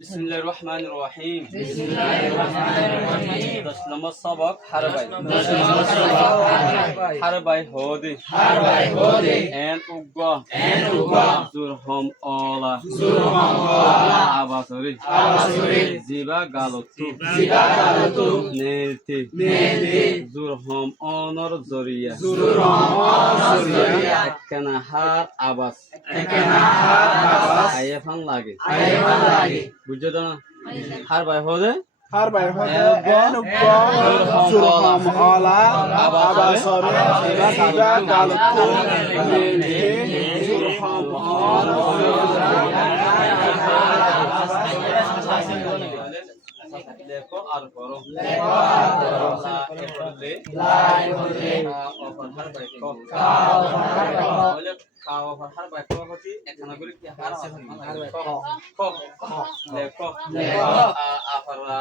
बिस्मिल्लाहिर्रहमानिर्रहीम। बिस्मिल्लाहिर्रहमानिर्रहीम। 10 নম্বর সবক হারবাই। 10 নম্বর সবক হারবাই হোদে এন উগ্গ জুরহম অলা আবাসরি জিবা গালতু নেতি জুরহম অনর জরিয়া একখানা হার আবাস আইফান লাগে বুঝছো তো না? হারবাই হোদে জুরহম অলা আবাসরে জিবা গালতু নেতি জুরহম লেখো আর করো খাওয়া হার বাই হচ্ছে এখানে করে কি হার লেখো আফারা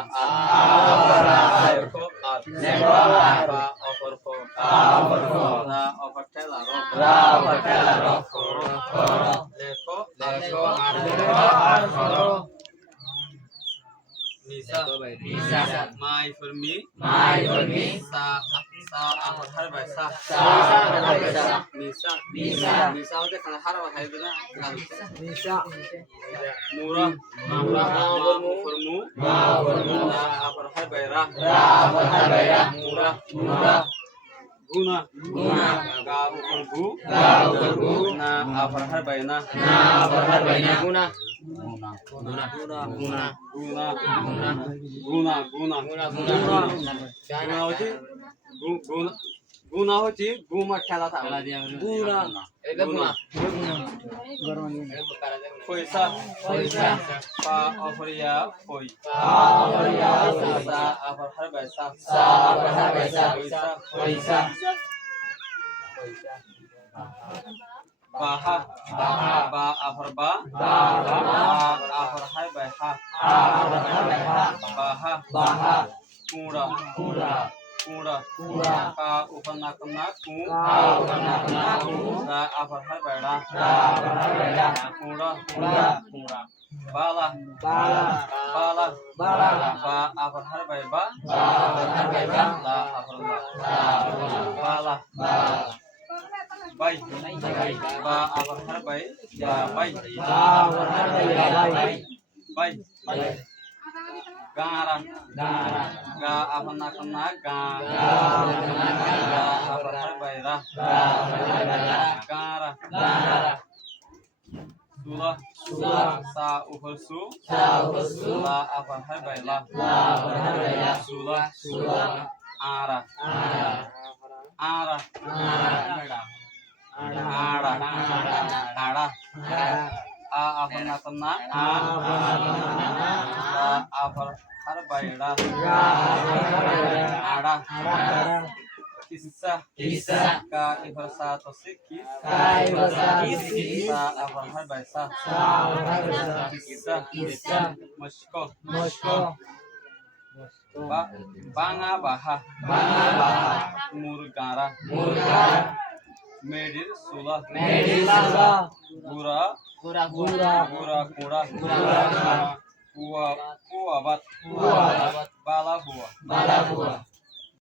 লেখো আর অফর না অফর ঠেলা লেখো Nisa, my for me, sa afar har by sa, nisa hote khana har wa hai dena, mura for mu, na afar har by ra, mura, guna, ga for gu, na afar har by na, guna গুনা হচ্ছে গুমা খেলা থাকলা পয়সা পা অফরিয়া পই সা আফর হার বাইসা পয়সা baha ba afar ba afar hai bai ha baha kura ka upar nak ku ra afar hai bai ra kura bala ba afar hai bai ba la afar bala Bay, ba afar har bay, ya bay, bay, gara, ga afar nak ga afar har bay ra, gara, sula, sa ufar su, la afar har bay la, sula, ara. A afar nakna afar har bayda ada kissa ka ifar sa to sikis sa afar har baysa kissa mushko banga baha murgara medir sula gura kuwa bat bala huwa